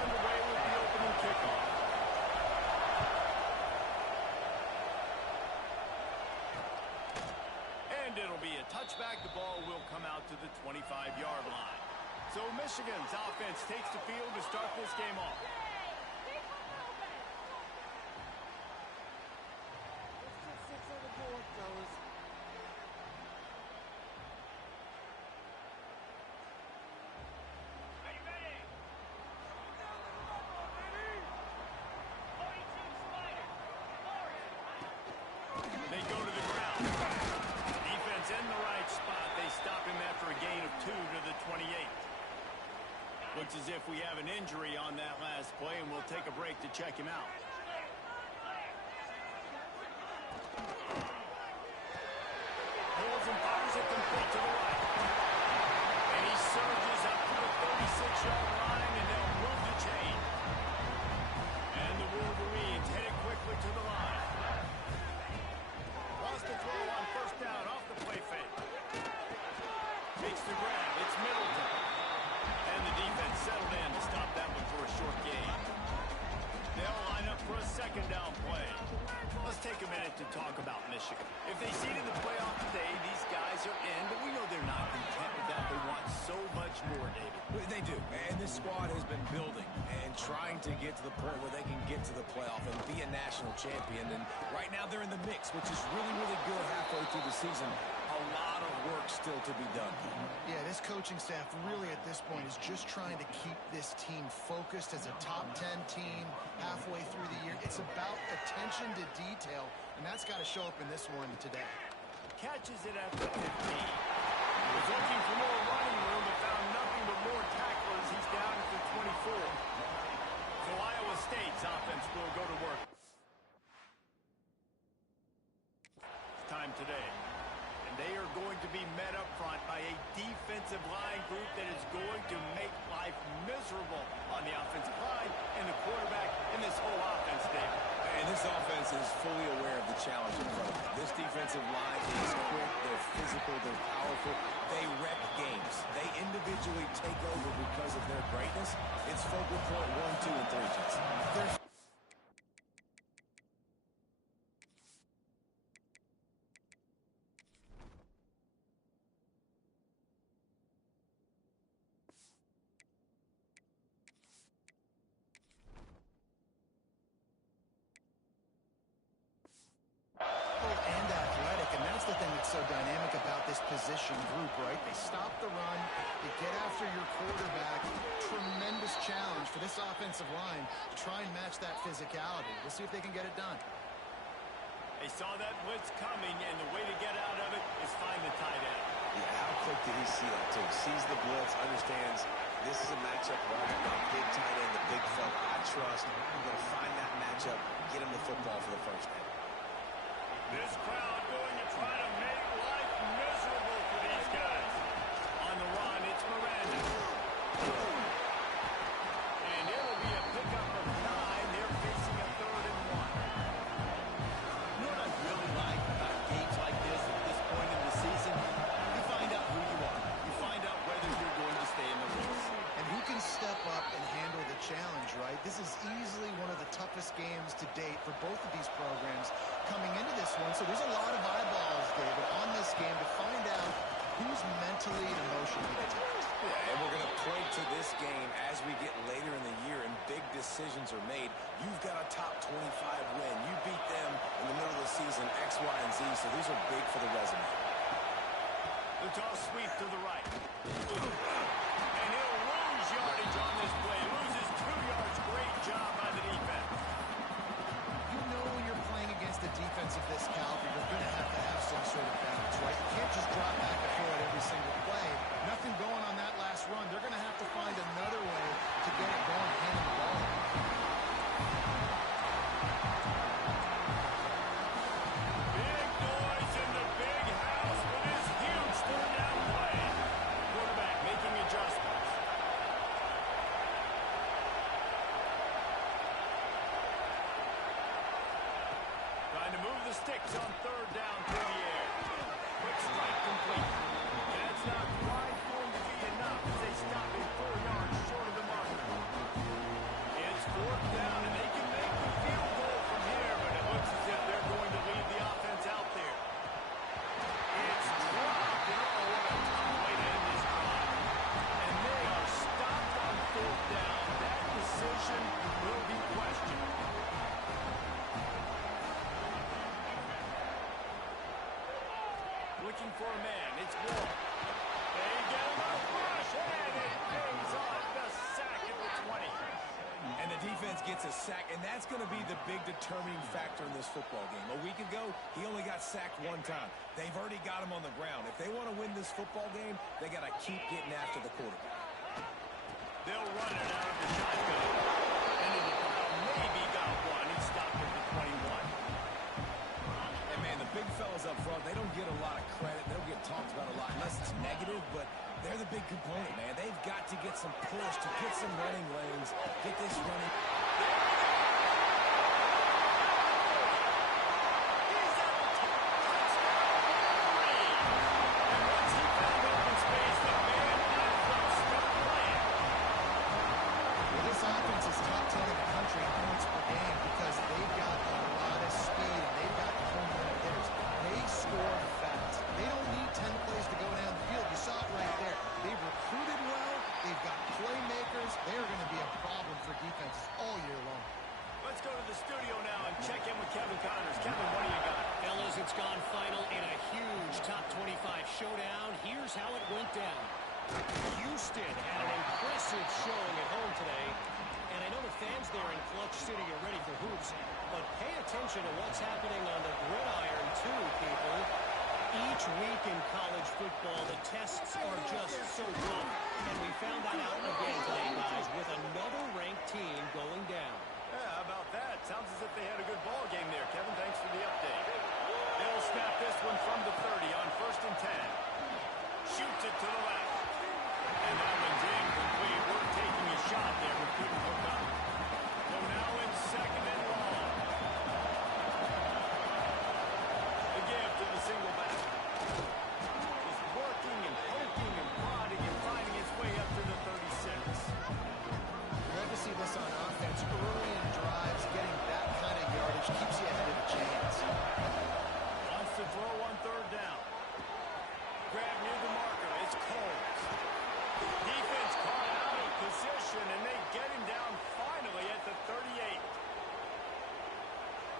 underway with the opening kickoff. And it'll be a touchback. The ball will come out to the 25-yard line. So Michigan's offense takes the field to start this game off. They go to the ground. Defense in the right spot. They stop him after a gain of 2 to the 28. Looks as if we have an injury on that last play, and we'll take a break to check him out. Pulls and fires it complete to the right. And he surges up to the 36-yard line, and they'll move the chain. And the Wolverines headed quickly to the line. Wants to throw on first down off the play fake. Takes the grab. It's Middleton. And the defense settled in to stop that one for a short gain. They'll line up for a second down play. Let's take a minute to talk about Michigan. If they seeded the playoff today, these guys are in, but we know they're not content with that. They want so much more, David. They do, and this squad has been building and trying to get to the point where they can get to the playoff and be a national champion. And right now they're in the mix, which is really, really good halfway through the season. A lot of work still to be done. Yeah, this coaching staff really at this point is just trying to keep this team focused as a top 10 team halfway through the year. It's about attention to detail, and that's got to show up in this one today. Catches it at the 15. Was looking for more running room, but found nothing but more tacklers. He's down at the 24. So Iowa State's offense will go to work. Time today. And they are going to be met up front by a defensive line group that is going to make life miserable on the offensive line and the quarterback in this whole offense, David. And this offense is fully aware of the challenge in front of them. This defensive line is quick, they're physical, they're powerful. They wreck games. They individually take over because of their greatness. It's focal point 1, 2, and 3, Jason. So dynamic about this position group, right? They stop the run, they get after your quarterback. Tremendous challenge for this offensive line to try and match that physicality. We'll see if they can get it done. They saw that blitz coming, and the way to get out of it is find the tight end. Yeah, how quick did he see that, too? Sees the blitz, understands this is a matchup where I have my big tight end, the big fella I trust. I'm going to find that matchup, get him the football for the first down. This crowd going to try to make life miserable for these guys. On the run, it's Miranda. And it'll be a pickup of 9. They're facing a 3rd and 1. You know what I really like about games like this at this point in the season? You find out who you are. You find out whether you're going to stay in the race. And who can step up and handle the challenge, right? This is easily one of the toughest games to date for both of these programs coming into this one. So there's a lot of eyeballs, David, on this game to find out who's mentally and emotionally attacked. Yeah, and we're going to point to this game as we get later in the year and big decisions are made. You've got a top 25 win. You beat them in the middle of the season, X, Y, and Z, so these are big for the resume. The toss sweep to the right. And he'll lose yardage on this play. Loses 2 yards. Great job by the defense. You know when you're playing against a defense of this caliber, you're going to have some sort of balance, right? You can't just drop back and throw it every single play. Nothing going on that last run. They're going to have to find another way to get it going, handing the ball. Big noise in the big house with his huge third-down play. Quarterback making adjustments. Trying to move the sticks on 3rd down through the air. Quick strike complete. That's not quite going to be enough as they stop him 4 yards short of the marker. for a man. It's Wall. They get him a rush, and it pays off the sack at the 20. And the defense gets a sack, and that's going to be the big determining factor in this football game. A week ago, he only got sacked one time. They've already got him on the ground. If they want to win this football game, they got to keep getting after the quarterback. They'll run it out of the shotgun. Into the pile, maybe got one. He stopped at the 21. And, man, the big fellas up front, they don't get a lot of credit. They don't get talked about a lot unless it's negative, but they're the big component, man. They've got to get some push to get some running lanes, get this running. This offense is top 10 in the country in points per game because they've got a lot of speed and they've got the home run hitters. They score fast. They don't need 10 plays to go down the field. You saw it right there. They've recruited well. They've got playmakers. They're going to be a problem for defenses all year long. Let's go to the studio now and check in with Kevin Connors. Kevin, what do you got? Fellas, it's gone final in a huge top 25 showdown. Here's how it went down. Houston had an impressive showing at home today. And I know the fans there in Clutch City are ready for hoops, but pay attention to what's happening on the gridiron too, people. Each week in college football, the tests are just so tough. And we found that out again today, guys, with another ranked team going down. Yeah, how about that? Sounds as if they had a good ball game there. Kevin, thanks for the update. They'll snap this one from the 30 on 1st and 10. Shoots it to the left. And that one's incomplete. We're taking a shot there, but couldn't hook up. So now in 2nd and long. The give to the single back. Just working and poking and prodding and finding its way up to the 36. You love to see this on offense early in drives. Getting that kind of yardage keeps you ahead of the chains. Wants to throw on 3rd down. Grab near the marker. It's Coles. Defense caught out of position, and they get him down finally at the 38.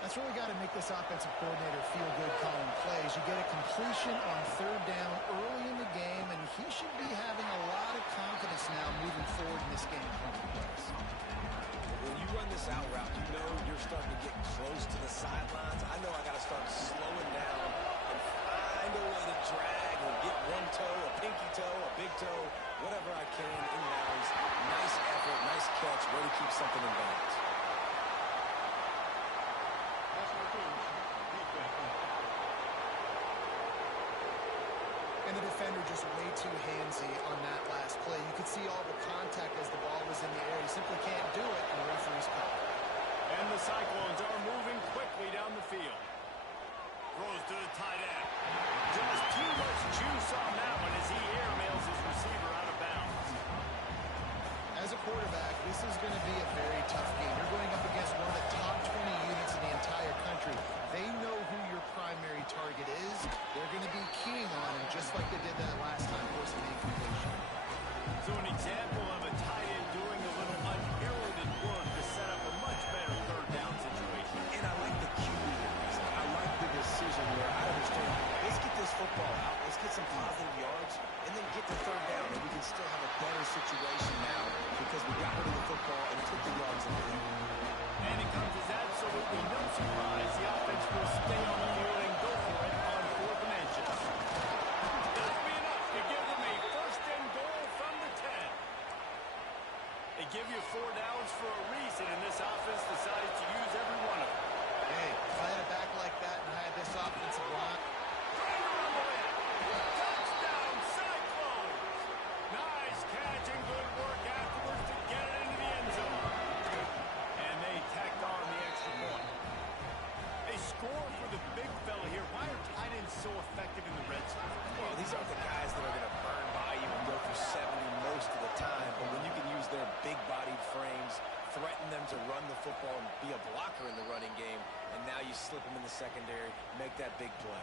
That's really got to make this offensive coordinator feel good calling plays. You get a completion on 3rd down early in the game, and he should be having a lot of confidence now moving forward in this game of pumping plays. When you run this out route, you know you're starting to get close to the sidelines. I know I got to start slowing down and find a way to drag or get one toe, a pinky toe, a big toe, whatever I can in bounds. Nice effort, nice catch, way to keep something in bounds. And the defender just way too handsy on that last play. You could see all the contact as the ball was in the air. He simply can't do it, and the referee's called. And the Cyclones are moving quickly down the field. Throws to the tight end. Just too much juice on that one as he airmails his receiver out of bounds. As a quarterback, this is going to be a very tough game. You're going up against one of the top 20 units in the entire country. They know who your primary target is. They're going to be keying on him, just like they did that last time, forcing the incompletion. So an example of a tight end doing a little unheralded work to set up a much better 3rd down situation. And I like the cue here. I like the decision where I understand, let's get this football out, let's get some positive yards, and then get to 3rd down, and we can still have a better situation now because we got rid of the football and took the yards in the lead. And it comes as absolutely no surprise. The offense will stay on the field and go for it on 4th and inches. That'll be enough to give them a 1st and goal from the 10. They give you 4 downs for a reason, and this offense decided to use every one of them. Hey, if I had a back like that and I had this offensive line, Touchdown, Cyclones! Nice catch and good work afterwards to get it into the end zone. And they tacked on the extra point. They score for the big fella here. Why are tight ends so effective in the red zone? Well, these aren't the guys that are going to burn by you and go for 70 most of the time, but when you can use their big-bodied frames, threaten them to run the football and be a blocker in the running game, and now you slip them in the secondary, make that big play.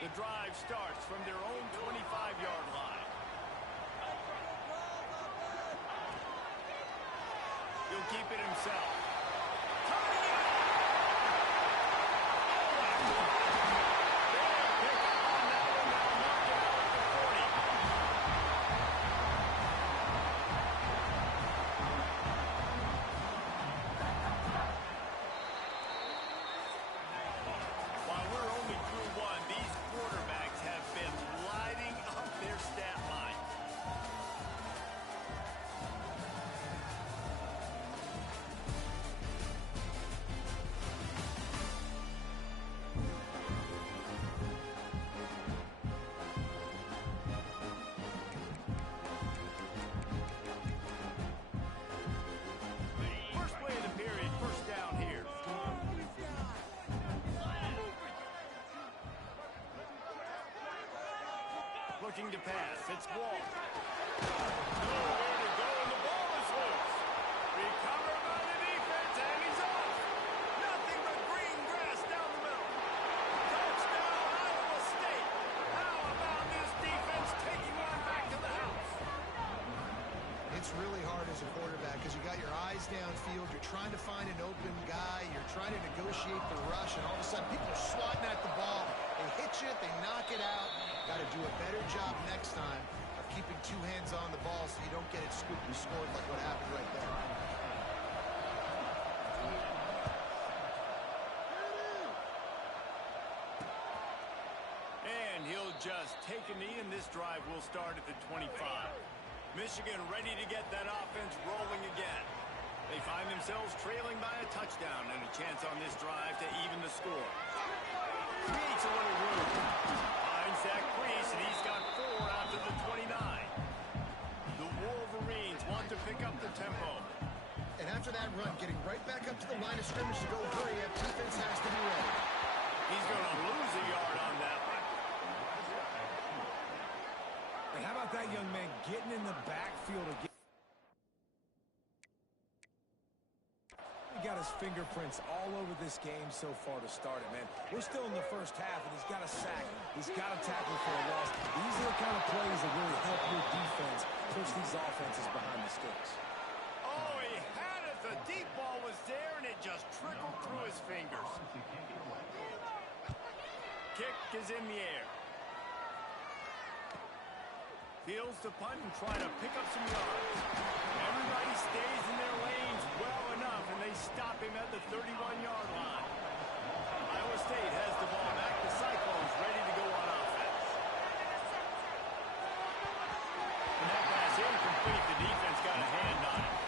The drive starts from their own 25-yard line. He'll keep it himself. While we're only through one, these quarterbacks have been lighting up their stat line. First play of the period, first down here. Looking to pass. It's Wall. Nowhere to go, and the ball is loose. Recovered by the defense, and he's off. Nothing but green grass down the middle. Touchdown, Iowa State. How about this defense taking one back to the house? It's really hard as a quarterback because you got your eyes downfield. You're trying to find an open guy. You're trying to negotiate the rush, and all of a sudden people are swatting at the ball. They hit you, they knock it out. Got to do a better job next time of keeping two hands on the ball so you don't get it scooped and scored like what happened right there. And he'll just take a knee, and this drive will start at the 25. Michigan ready to get that offense rolling again. They find themselves trailing by a touchdown and a chance on this drive to even the score. Creates a little room. Finds Zach Priest, and he's got 4 out to the 29. The Wolverines want to pick up the tempo. And after that run, getting right back up to the line of scrimmage to go hurry up, defense has to be ready. He's going to lose a yard on that one. And how about that young man getting in the backfield again? He got his fingerprints all over this game so far to start it, man. We're still in the first half, and he's got a sack. He's got a tackle for a loss. These are the kind of plays that really help your defense push these offenses behind the sticks. Oh, he had it. The deep ball was there, and it just trickled through his fingers. Kick is in the air. Fields to punt and try to pick up some yards. Everybody stays in their lanes well enough, and they stop him at the 31-yard line. Iowa State has the ball back. The Cyclones ready to go on offense. And that pass incomplete. The defense got a hand on it.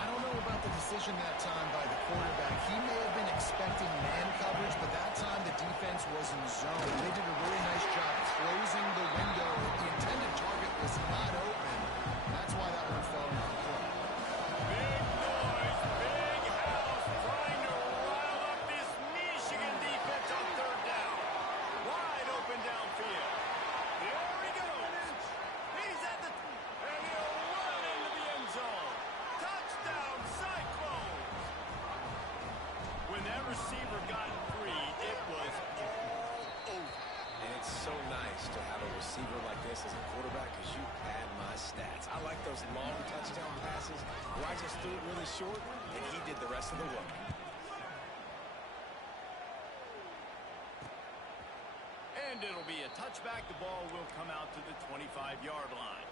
I don't know about the decision that time by the quarterback. He may have been expecting man coverage, but that time the defense was in zone. They did a really nice job closing the window. The intended target was not open. That's why that one fell on the floor. Big noise, big house, trying to rile up this Michigan defense on third down. Wide open downfield. There he goes. He's at the... and he'll run into the end zone. Touchdown, Cyclones. When that receiver got free, it was all over. And it's so nice to have a receiver like this as a quarterback because you pad my stats. I like those long touchdown passes where I just threw it really short, and he did the rest of the work. And it'll be a touchback. The ball will come out to the 25-yard line.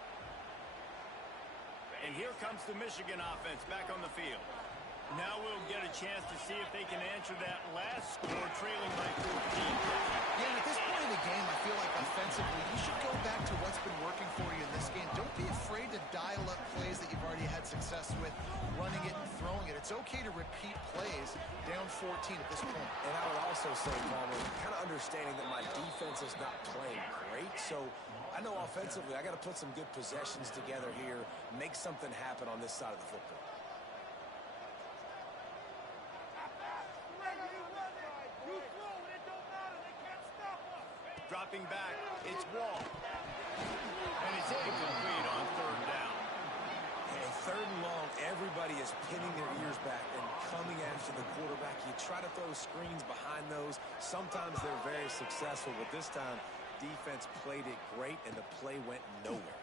And here comes the Michigan offense back on the field. Now we'll get a chance to see if they can answer that last score, trailing by 14. Yeah, at this point in the game, I feel like offensively, you should go back to what's been working for you in this game. Don't be afraid to dial up plays that you've already had success with, running it and throwing it. It's okay to repeat plays down 14 at this point. And I would also say, Palmer, kind of understanding that my defense is not playing great, so I know offensively I got to put some good possessions together here, make something happen on this side of the football. Dropping back, it's Wall. And it's incomplete on third down. And third and long, everybody is pinning their ears back and coming after the quarterback. You try to throw screens behind those. Sometimes they're very successful, but this time, defense played it great, and the play went nowhere.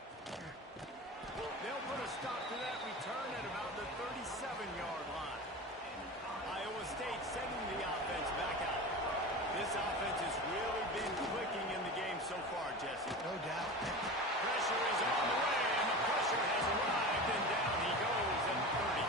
They'll put a stop to that return at about the 37-yard line. Iowa State sending the offense back out. This offense has really been clicking in the game so far, Jesse. No doubt. Pressure is on the way, and the pressure has arrived, and down he goes at the 30.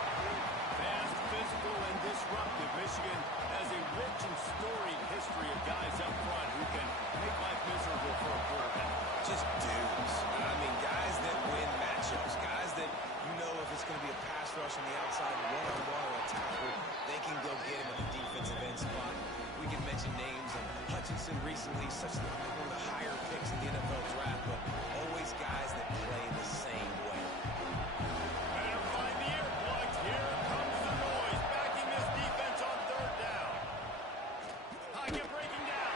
Fast, physical, and disruptive. Michigan has a rich and storied history of guys up front who can make life miserable for a quarterback. Just dudes. I mean, guys that win matchups. Guys that you know if it's going to be a pass rush on the outside, one-on-one or a tackle, they can go get him at the defensive end spot. We can mention names, and Hutchinson recently, one of the higher picks in the NFL draft, but always guys that play the same way. Better find the earplugs. Here comes the noise, backing this defense on third down. Hackett breaking down.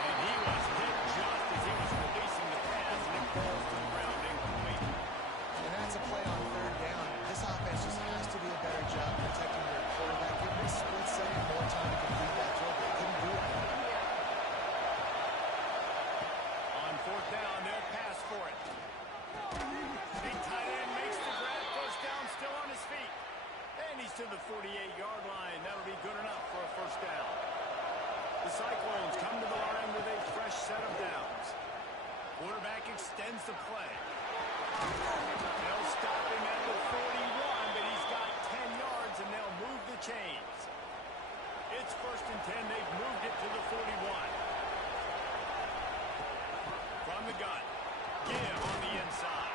And he was hit just as he was releasing the pass, and it falls to the ground incomplete. And that's a play on third down. This offense just has to do a better job protecting their quarterback. Give them a split second more time to complete that throw. They couldn't do it. On fourth down, they'll pass for it. Big tight end makes the grab. First down, still on his feet. And he's to the 48-yard line. That'll be good enough for a first down. The Cyclones come to the line with a fresh set of downs. Quarterback extends the play. They'll stop him at the 41, but he's got 10 yards, and they'll move the chains. It's first and 10. They've moved it to the 41. From the gun, give on the inside.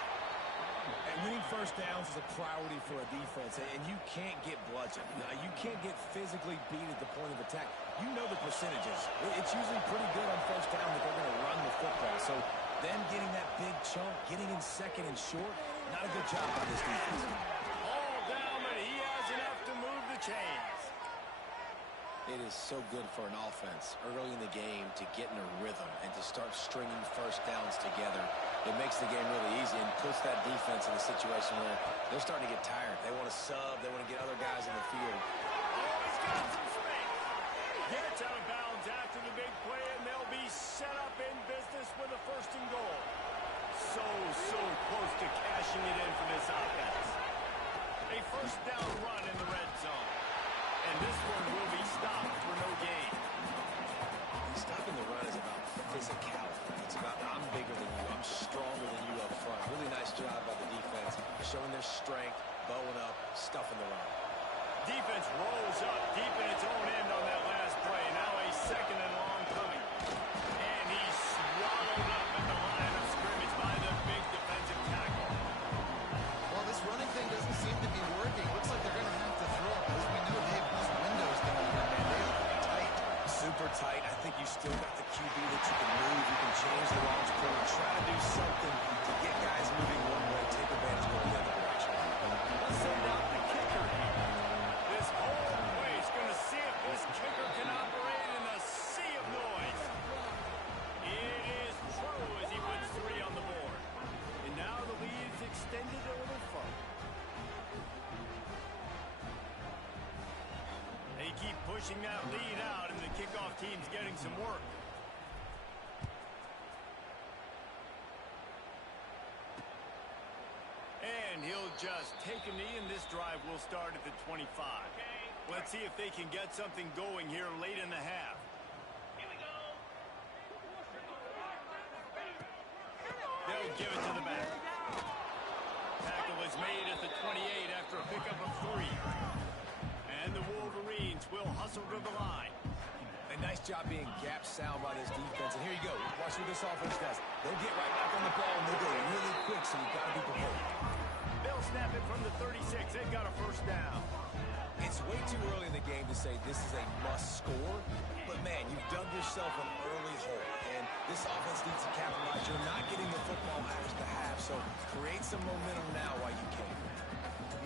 And winning first downs is a priority for a defense, and you can't get bludgeoned. You can't get physically beat at the point of attack. You know the percentages. It's usually pretty good on first down that they're going to run the football. So then getting that big chunk, getting in second and short, not a good job by this defense. All down, but he has enough to move the chains. It is so good for an offense early in the game to get in a rhythm and to start stringing first downs together. It makes the game really easy and puts that defense in a situation where they're starting to get tired. They want to sub. They want to get other guys in the field. Oh, he's got some space. Gets out of bounds after the big play, and they'll be set up in business with a first and goal. So close to cashing it in for this offense. A first down run in the red zone. And this one will be stopped for no gain. Stopping the run is about physicality. It's about I'm bigger than you. I'm stronger than you up front. Really nice job by the defense, showing their strength, bowing up, stuffing the run. Defense rolls up deep in its own end on that last play. Now a second and long coming. And he's swallowed up at the line of scrimmage by the big defensive tackle. Well, this running thing doesn't seem to be working. Looks like they're going to have to throw it. As we know, Dave, those windows down here, man, they are tight. Super tight. I think you still got the QB that you can move. You can change the launch point. Try to do something to get guys moving one way, take advantage going the other direction. Let's send out the kicker here. This whole place going to see if this kicker can operate in a sea of noise. It is true as he puts 3 on the board. And now the lead is extended a little further. They keep pushing that lead out, and the kickoff team's getting some work. And he'll just take a knee, and this drive will start at the 25. Let's see if they can get something going here late in the half. They'll give it to the back. Tackle is made at the 28 after a pickup of 3. And the Wolverines will hustle to the line. A nice job being gap sound by this defense. And here you go. Watch what this offense does. They'll get right back on the ball, and they'll go really quick, so you've got to be prepared. They'll snap it from the 36. They've got a first down. It's way too early in the game to say this is a must score, but man, you've dug yourself an early hole, and this offense needs to capitalize. You're not getting the football after the half, so create some momentum now while you can.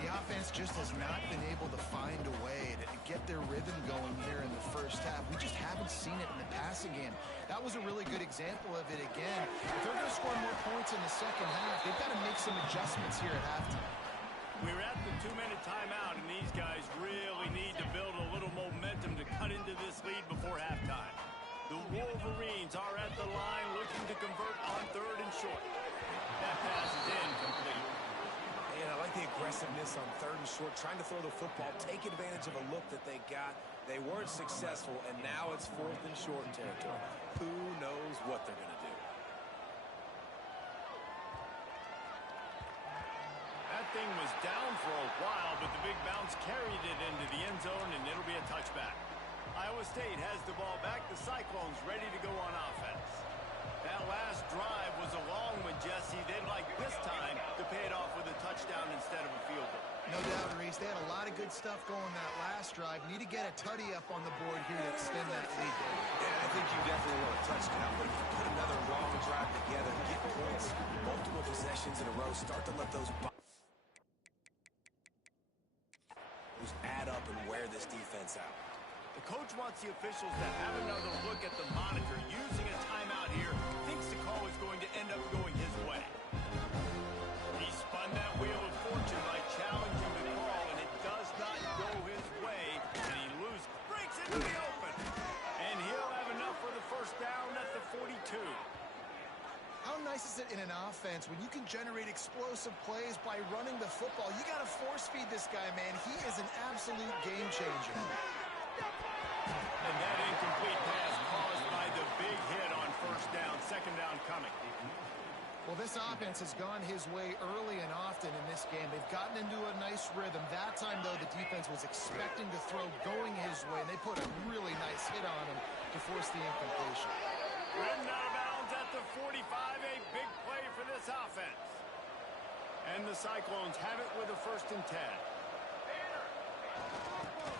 The offense just has not been able to find a way to get their rhythm going here in the first half. We just haven't seen it in the passing game. That was a really good example of it again. If they're going to score more points in the second half, they've got to make some adjustments here at halftime. We're at the 2-minute timeout, and these guys really need to build a little momentum to cut into this lead before halftime. The Wolverines are at the line looking to convert on 3rd and short. That pass is incomplete. I like the aggressiveness on 3rd and short, trying to throw the football, take advantage of a look that they got. They weren't successful, and now it's 4th and short territory. Who knows what they're going to do? That thing was down for a while, but the big bounce carried it into the end zone, and it'll be a touchback. Iowa State has the ball back. The Cyclones ready to go on offense. That last drive was a long one, Jesse. They'd like this time to pay it off with a touchdown instead of a field goal. No doubt, Reese. They had a lot of good stuff going that last drive. Need to get a tutty up on the board here to extend that lead. Yeah, I think you definitely want a touchdown, but if you put another long drive together, get points, multiple possessions in a row, start to let those add up and wear this defense out. The coach wants the officials to have another look at the monitor. Using a timeout here, thinks the call is going to end up going his way. He spun that wheel of fortune by challenging the call, and it does not go his way, and he breaks into the open. And he'll have enough for the first down at the 42. How nice is it in an offense when you can generate explosive plays by running the football? You got to force feed this guy, man. He is an absolute game changer. And that incomplete pass caused by the big hit on 1st down, 2nd down coming. Well, this offense has gone his way early and often in this game. They've gotten into a nice rhythm. That time, though, the defense was expecting the throw going his way, and they put a really nice hit on him to force the incompletion. Ridden out of bounds at the 45, a big play for this offense. And the Cyclones have it with a 1st and 10.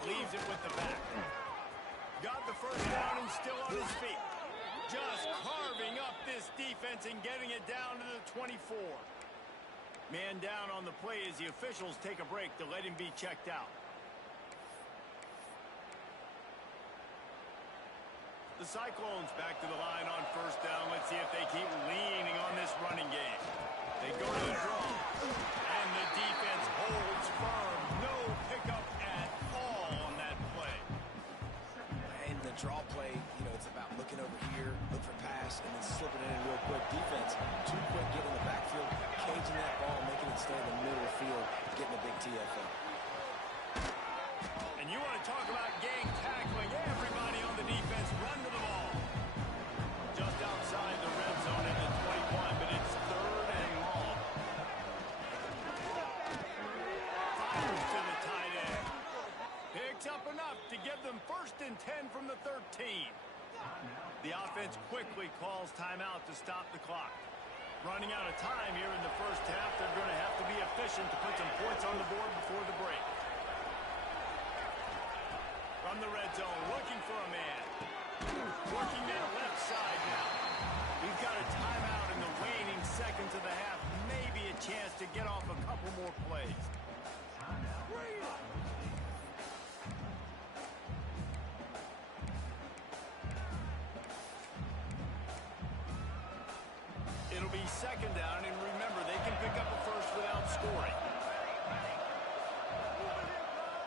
Leaves it with the back. Got the 1st down and still on his feet. Just carving up this defense and getting it down to the 24. Man down on the play as the officials take a break to let him be checked out. The Cyclones back to the line on 1st down. Let's see if they keep leaning on this running game. They go to the draw. And the defense holds firm. No pickup at all on that play. And the draw play, it's about looking over here, look for pass, and then slipping it in real quick. Defense, too quick, get in the backfield, caging that ball, making it stay in the middle of the field, getting a big TFL. And you want to talk about gang tackling. Everybody on the defense run to the ball. Just outside the red zone at the 21, but it's 3rd and long. Fires to the tight end. Picks up enough to give them 1st and 10 from the 13. The offense quickly calls timeout to stop the clock. Running out of time here in the 1st half. They're going to have to be efficient to put some points on the board before the break. From the red zone, looking for a man. Working that left side now. We've got a timeout in the waning seconds of the half. Maybe a chance to get off a couple more plays. It'll be 2nd down, and remember, they can pick up a 1st without scoring.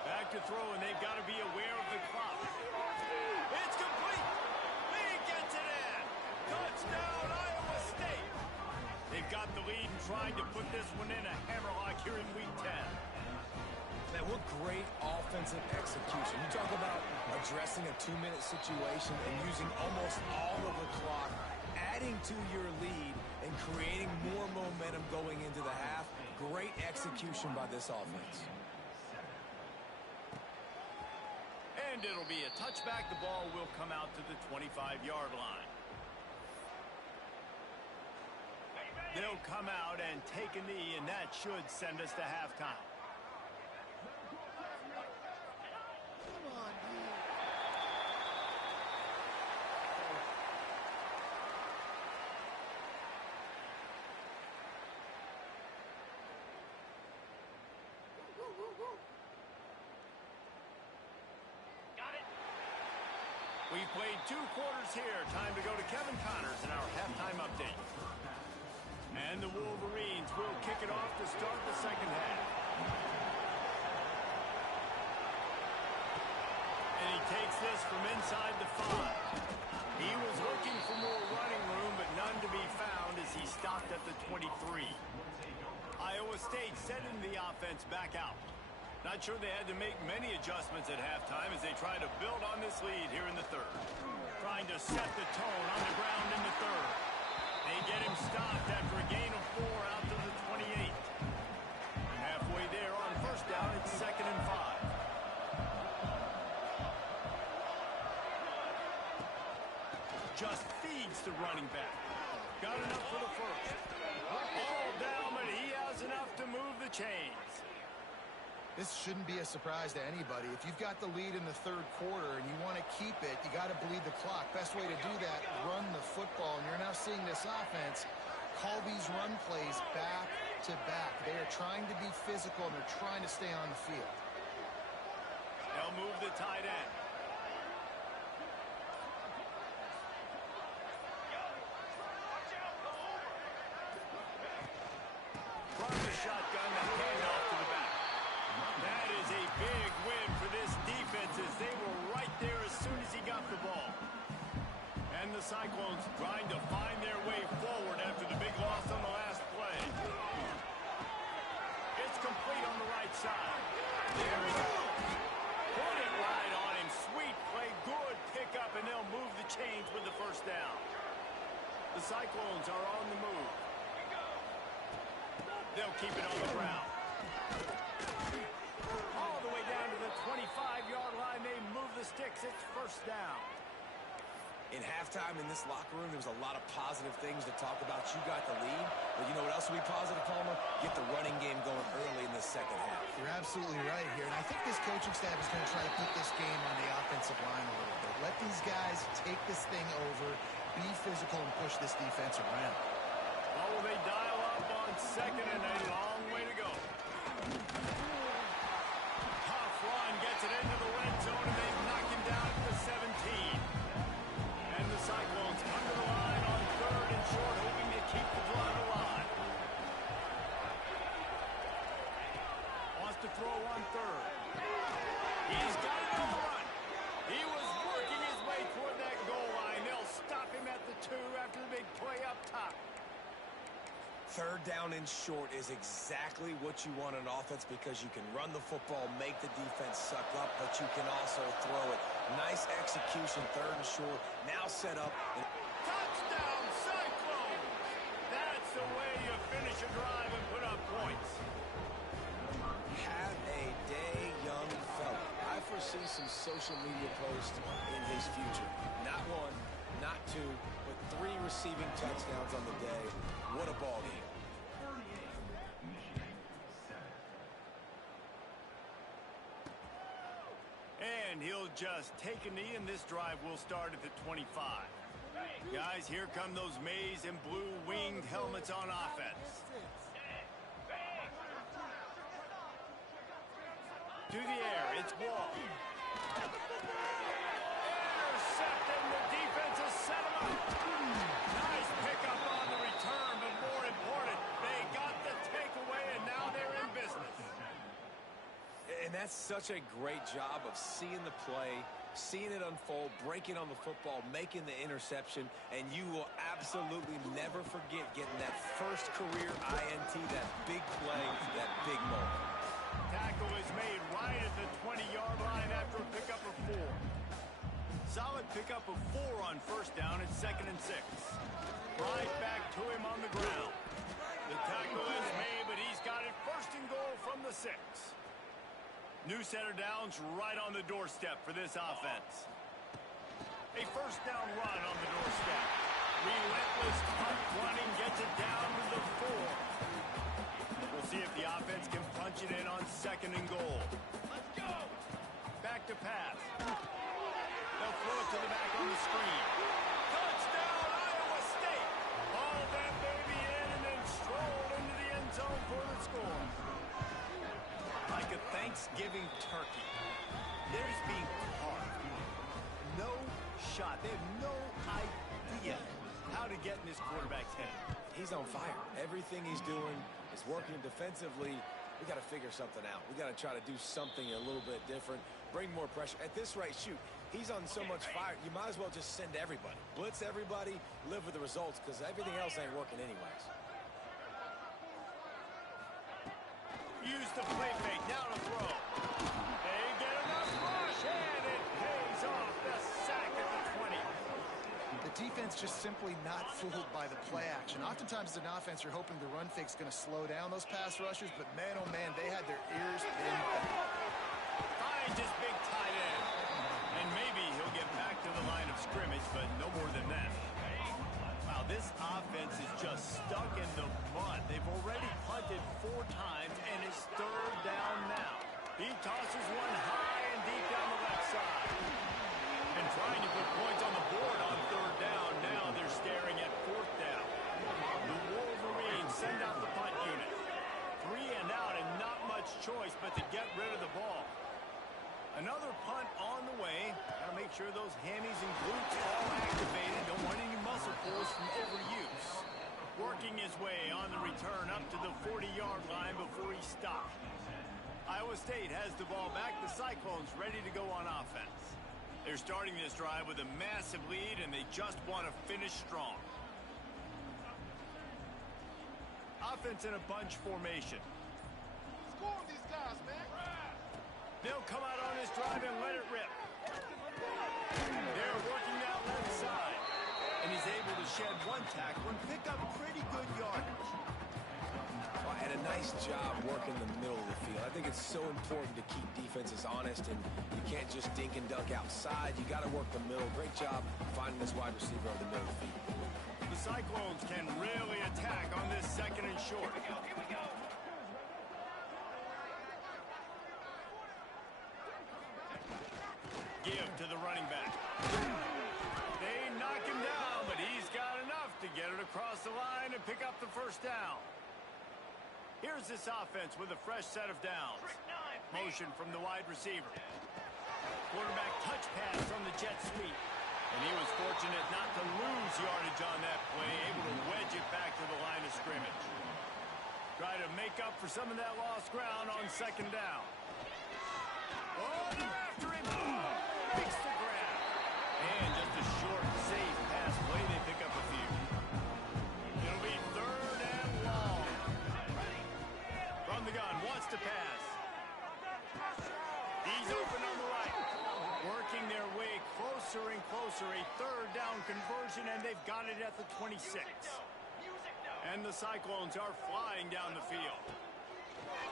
Back to throw, and they've got to be aware of the clock. It's complete. He gets it in. Touchdown, Iowa State. They've got the lead and trying to put this one in a hammerlock here in Week 10. Man, what great offensive execution. You talk about addressing a 2-minute situation and using almost all of the clock, adding to your lead and creating more momentum going into the half. Great execution by this offense. And it'll be a touchback. The ball will come out to the 25-yard line. They'll come out and take a knee, and that should send us to halftime. We've played 2 quarters here. Time to go to Kevin Connors in our halftime update. And the Wolverines will kick it off to start the 2nd half. And he takes this from inside the 5. He was looking for more running room, but none to be found as he stopped at the 23. Iowa State sending the offense back out. Not sure they had to make many adjustments at halftime as they try to build on this lead here in the third. Trying to set the tone on the ground in the third. They get him stopped after a gain of 4 out to the 28. Halfway there on first down, it's 2nd and 5. Just feeds the running back. Got enough for the first. All down, but he has enough to move the chains. This shouldn't be a surprise to anybody. If you've got the lead in the third quarter and you want to keep it, you got to bleed the clock. Best way to do that, run the football. And you're now seeing this offense call these run plays back to back. They are trying to be physical, and they're trying to stay on the field. They'll move the tight end. From the shotgun, the handoff to the back. That is a big win for this defense as they were right there as soon as he got the ball. And the Cyclones trying to find their way forward after the big loss on the last play. It's complete on the right side. There we go. Put it right on him. Sweet play. Good pickup, and they'll move the chains with the first down. The Cyclones are on the move. They'll keep it on the ground. All the way down to the 25-yard line. They move the sticks. It's first down. In halftime in this locker room, there was a lot of positive things to talk about. You got the lead, but you know what else will be positive, Palmer? Get the running game going early in the second half. You're absolutely right here, and I think this coaching staff is going to try to put this game on the offensive line a little bit. Let these guys take this thing over, be physical, and push this defense around. Oh, they dial up on second and a long way to go. Tough run gets it into the red zone, and they knock him down to the 17. And the Cyclones come to the line on 3rd and short, hoping to keep the drive alive. Wants to throw on 3rd. He's got it on the run. He was working his way toward that goal line. They'll stop him at the 2 after the big play up top. 3rd down and short is exactly what you want on offense because you can run the football, make the defense suck up, but you can also throw it. Nice execution, 3rd and short. Now set up. Touchdown, Cyclones! That's the way you finish a drive and put up points. Have a day, young fella. I foresee some social media posts in his future. Not 1, not 2, but 3 receiving touchdowns on the day. What a ball game. And he'll just take a knee, and this drive will start at the 25. Guys, here come those maize and blue winged helmets on offense. To the air, it's Wall. Intercepted, the defense has set him up. Nice pickup on the return, but more important, they got the takeaway, and now they're in business. And that's such a great job of seeing the play, seeing it unfold, breaking on the football, making the interception, and you will absolutely never forget getting that first career INT, that big play, that big moment. Tackle is made right at the 20-yard line after a pickup of 4. Solid pickup of 4 on first down at 2nd and 6. Right back to him on the ground. The tackle is made, but he's got it first and goal from the 6. New set of downs right on the doorstep for this offense. A first down run on the doorstep. Relentless punt running gets it down to the 4. We'll see if the offense can punch it in on 2nd and goal. Let's go! Back to pass. They'll throw it to the back on the screen. Touchdown, Iowa State! Hauled that baby in and then strolled into the end zone for the score. Like a Thanksgiving turkey. They're just being carved. No shot. They have no idea how to get in this quarterback's head. He's on fire. Everything he's doing is working defensively. We got to figure something out. We got to try to do something a little bit different. Bring more pressure. At this rate, shoot, he's on so much fire, you might as well just send everybody. Blitz everybody, live with the results, because everything else ain't working anyways. Use the play fake. Now to throw. They get enough rush, and it pays off. The sack at the 20. The defense just simply not fooled by the play action. Oftentimes as an offense, you're hoping the run fake's going to slow down those pass rushers, but man, oh man, they had their ears pinned back. Finds his big tight end. And maybe he'll get back to the line of scrimmage, but no more than that. Wow, this offense is just stuck in the mud. They've already punted 4 times, and it's 3rd down now. He tosses one high and deep down the left side. And trying to put points on the board on 3rd down. Now they're staring at 4th down. The Wolverines send out the punt unit. 3 and out and not much choice but to get rid of the ball. Another punt on the way. Got to make sure those hammies and glutes all activated. Don't want any muscle pulls from overuse. Working his way on the return up to the 40-yard line before he stopped. Iowa State has the ball back. The Cyclones ready to go on offense. They're starting this drive with a massive lead, and they just want to finish strong. Offense in a bunch formation. Score these guys, man. They'll come out on this drive and let it rip. They're working that left side. And he's able to shed 1 tackle and pick up pretty good yardage. Well, and a nice job working the middle of the field. I think it's so important to keep defenses honest, and you can't just dink and dunk outside. You got to work the middle. Great job finding this wide receiver on the middle of the field. The Cyclones can really attack on this 2nd and short. Here we go. Give to the running back. They knock him down, but he's got enough to get it across the line and pick up the 1st down. Here's this offense with a fresh set of downs. Motion from the wide receiver. Quarterback touch pass from the jet sweep. And he was fortunate not to lose yardage on that play, able to wedge it back to the line of scrimmage. Try to make up for some of that lost ground on 2nd down. Oh, they're after him. Makes the grab. And just a short, safe pass play. They pick up a few. It'll be 3rd and long. From the gun, wants to pass. He's open on the right. Working their way closer and closer. A 3rd down conversion, and they've got it at the 26. And the Cyclones are flying down the field.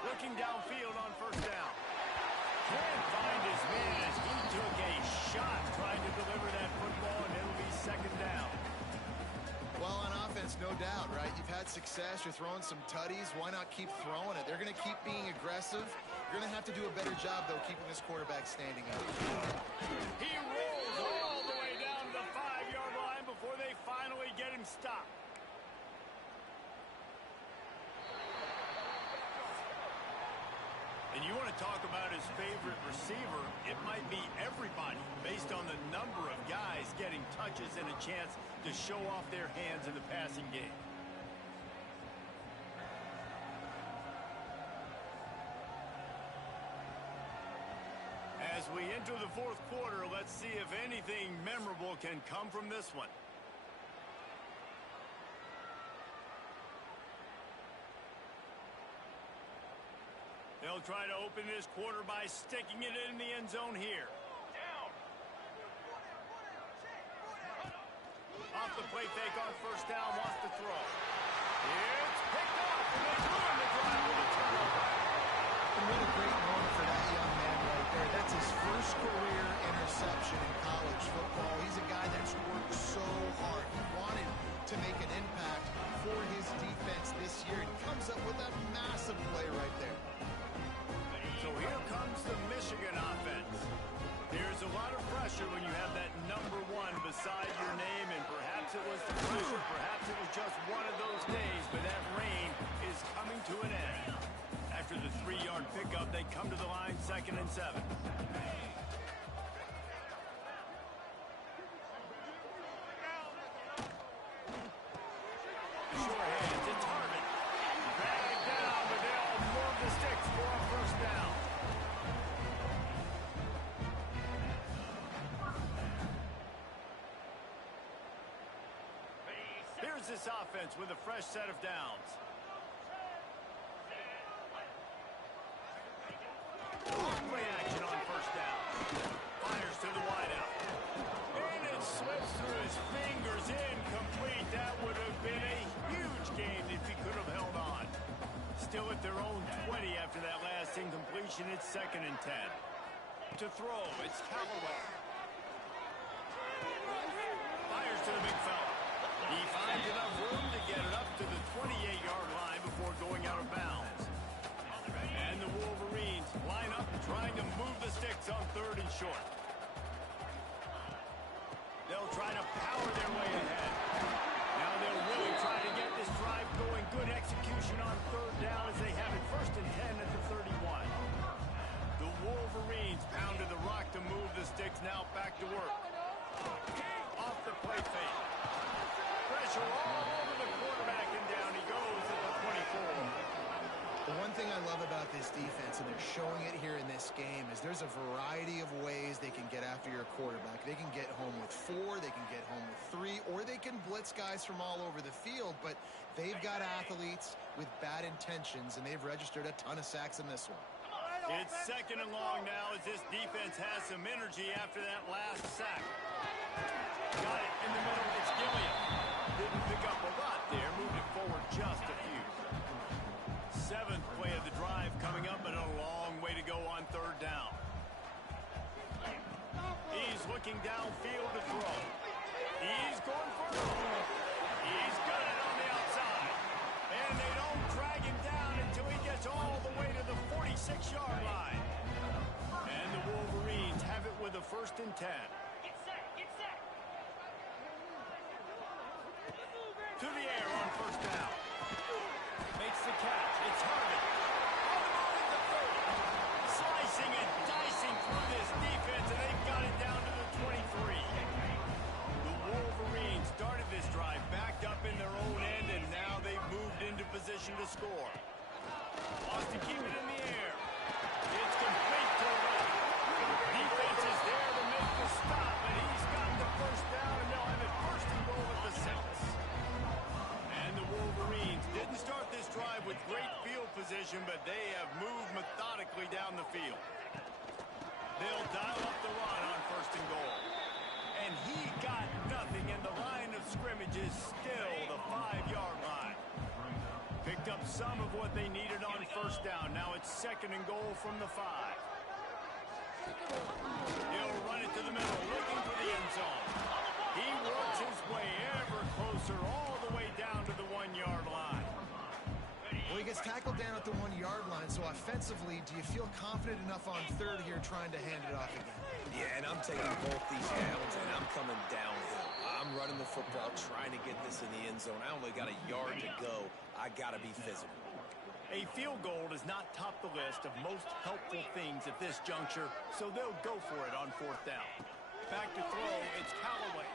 Looking downfield on 1st down. Can't find his man as he took a shot trying to deliver that football, and it'll be 2nd down. Well, on offense, no doubt, right? You've had success. You're throwing some tutties. Why not keep throwing it? They're going to keep being aggressive. You're going to have to do a better job, though, keeping this quarterback standing up. He rolls all the way down to the 5-yard line before they finally get him stopped. And you want to talk about his favorite receiver, it might be everybody based on the number of guys getting touches and a chance to show off their hands in the passing game. As we enter the 4th quarter, let's see if anything memorable can come from this one. They'll try to open this quarter by sticking it in the end zone here. Off the play fake on 1st down, wants to throw. It's picked off, and they ruin the drive with a turnover. And what a great moment for that young man right there. That's his first career interception in college football. He's a guy that's worked so hard. He wanted to make an impact for his defense this year. He comes up with a massive play right there. So here comes the Michigan offense. There's a lot of pressure when you have that number 1 beside your name, and perhaps it was the pressure, perhaps it was just one of those days, but that rain is coming to an end. After the 3-yard pickup, they come to the line 2nd and 7. Short hands, it's Harvin. Dragged down, but they'll move the sticks for a 1st down. Here's this offense with a fresh set of downs. still at their own 20 after that last incompletion. It's 2nd and 10. To throw, it's Callaway. Fires to the big fella. He finds enough room to get it up to the 28-yard line before going out of bounds. And the Wolverines line up trying to move the sticks on 3rd and short. They'll try to power their way ahead. Now they'll really try to get this drive going. Good execution on 3rd down as they have it 1st and 10 at the 31. The Wolverines pounded the rock to move the sticks. Now back to work. Off the play fake. Pressure all over the quarterback, and down he goes at the 24. The one thing I love about this defense, and they're showing it here in this game, is there's a variety of ways they can get after your quarterback. They can get home with 4, they can get home with 3, or they can blitz guys from all over the field, but they've got athletes with bad intentions, and they've registered a ton of sacks in this one. It's 2nd and long now as this defense has some energy after that last sack. Got it in the middle. It's Gilliam. Didn't pick up a lot there. Moved it forward just a few. 7th play of the drive coming up, but a long way to go on 3rd down. He's looking downfield to throw. He's going for it. He's got it on the outside. And they don't drag him down until he gets all the way to the 46-yard line. And the Wolverines have it with a 1st and 10. To the air on 1st down. Makes the catch. It's Harvey. On the move at the 30. Slicing and dicing through this defense, and they've got it down to the 23. The Wolverines started this drive backed up in their own end, and now they've moved into position to score. Wants to keep it in the air. It's complete to the right. Defense is there to make the stop, and he's got the 1st down, and they'll have it 1st and goal at the 6. And the Wolverines didn't start this drive with great field position, but they have moved methodically down the field. They'll dial up the run on 1st and goal. And he got nothing, and the line of scrimmage is still the 5-yard line. Picked up some of what they needed on 1st down. Now it's 2nd and goal from the 5. He'll run it to the middle, looking for the end zone. He works his way ever closer, all the way down to the 1-yard line. Well, he gets tackled down at the 1-yard line, so offensively, do you feel confident enough on 3rd here trying to hand it off again? Yeah, and I'm taking both these downs, and I'm coming downhill. I'm running the football, trying to get this in the end zone. I only got a yard to go. I got to be physical. A field goal does not top the list of most helpful things at this juncture, so they'll go for it on 4th down. Back to throw, it's Callaway.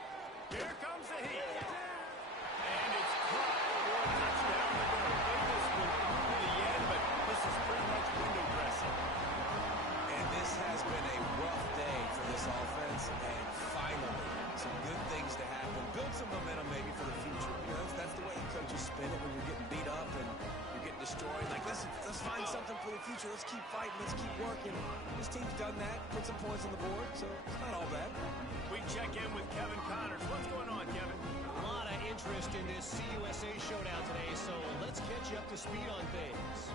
Here comes the heat. And it's caught for a touchdown. They're going to play this one through to the end, but this is pretty much window dressing. And this has been a rough day for this offense, and finally, some good things to happen. Build some momentum maybe for the future. You know, that's the way you coaches spin it when you're getting beat up and you're getting destroyed. Like, let's find something for the future. Let's keep fighting. Let's keep working. This team's done that. Put some points on the board, so it's not all bad. We check in with Kevin Connors. What's going on, Kevin? A lot of interest in this CUSA showdown today, so let's catch you up to speed on things.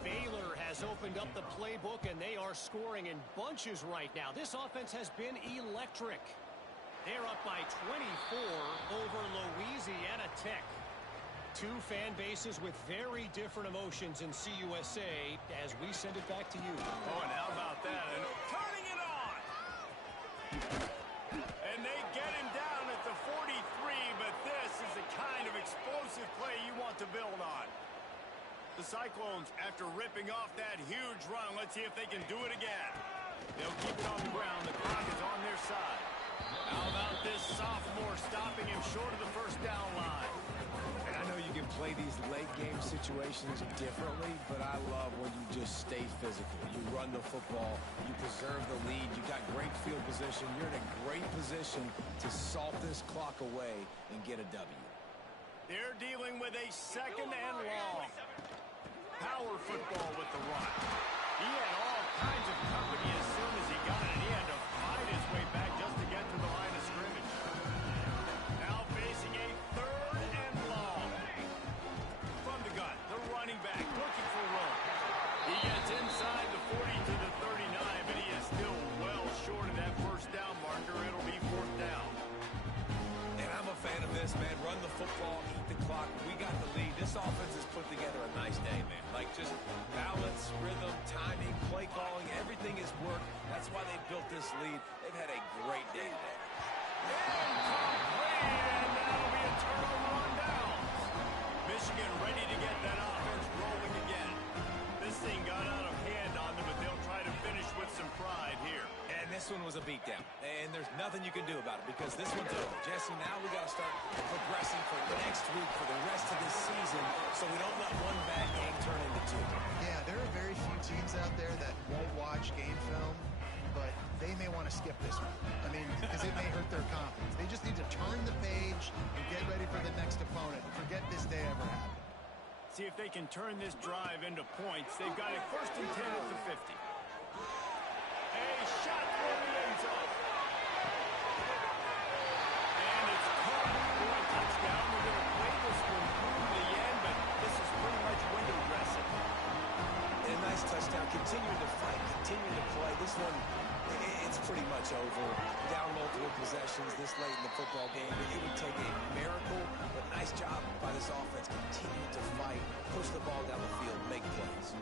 Baylor has opened up the playbook, and they are scoring in bunches right now. This offense has been electric. They're up by 24 over Louisiana Tech. Two fan bases with very different emotions in CUSA as we send it back to you. Oh, and how about that? And turning it on! And they get him down at the 43, but this is the kind of explosive play you want to build on. The Cyclones, after ripping off that huge run, let's see if they can do it again. They'll keep it on the ground. The clock is on their side. How about this sophomore stopping him short of the 1st down line? And I know you can play these late game situations differently, but I love when you just stay physical. You run the football, you preserve the lead, you got great field position, you're in a great position to salt this clock away and get a W. They're dealing with a 2nd and long. Power football with the run. He had all kinds of company as soon as he got it, and he had to fight his way back just to get to the line of scrimmage. Now facing a 3rd and long. From the gun, the running back puts this, man. Run the football, eat the clock. We got the lead. This offense has put together a nice day, man. Like, just balance, rhythm, timing, play calling, everything has worked. That's why they built this lead. They've had a great day today. Incomplete, and that'll be a turnover on downs. Michigan ready to get that offense rolling again. This thing got out of hand on them, but they'll try to finish with some pride here. And this one was a beatdown. And there's nothing you can do about it because this one's over. Jesse, now we got to start progressing for next week for the rest of this season so we don't let one bad game turn into two. Yeah, there are very few teams out there that won't watch game film, but they may want to skip this one. I mean, because it may hurt their confidence. They just need to turn the page and get ready for the next opponent. Forget this day ever happened. See if they can turn this drive into points. They've got it 1st and 10 at the 50. A shot for the end zone. And it's caught for a touchdown. They're going to play this one through the end, but this is pretty much window dressing. And a nice touchdown. Continuing to fight, continuing to play. This one, it's pretty much over. Down multiple possessions this late in the football game. It would take a miracle, but nice job by this offense. Continuing to fight, push the ball down the field, make plays.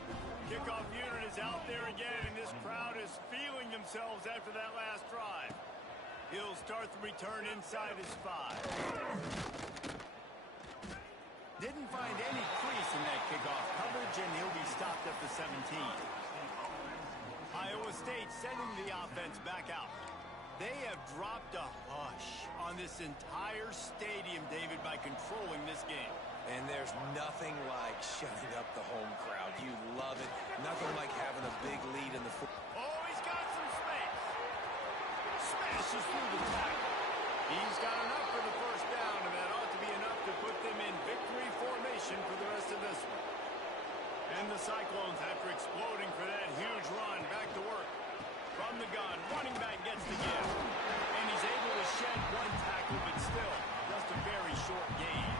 Kickoff unit is out there again, and this crowd is feeling themselves after that last drive. He'll start the return inside his 5. Didn't find any crease in that kickoff coverage, and he'll be stopped at the 17. Iowa State sending the offense back out. They have dropped a hush on this entire stadium, David, by controlling this game. And there's nothing like shutting up the home crowd. You love it. Nothing like having a big lead in the football. Oh, he's got some space. Smashes through the tackle. He's got enough for the 1st down, and that ought to be enough to put them in victory formation for the rest of this one. And the Cyclones, after exploding for that huge run, back to work. From the gun, running back gets the give. And he's able to shed one tackle, but still, just a very short gain.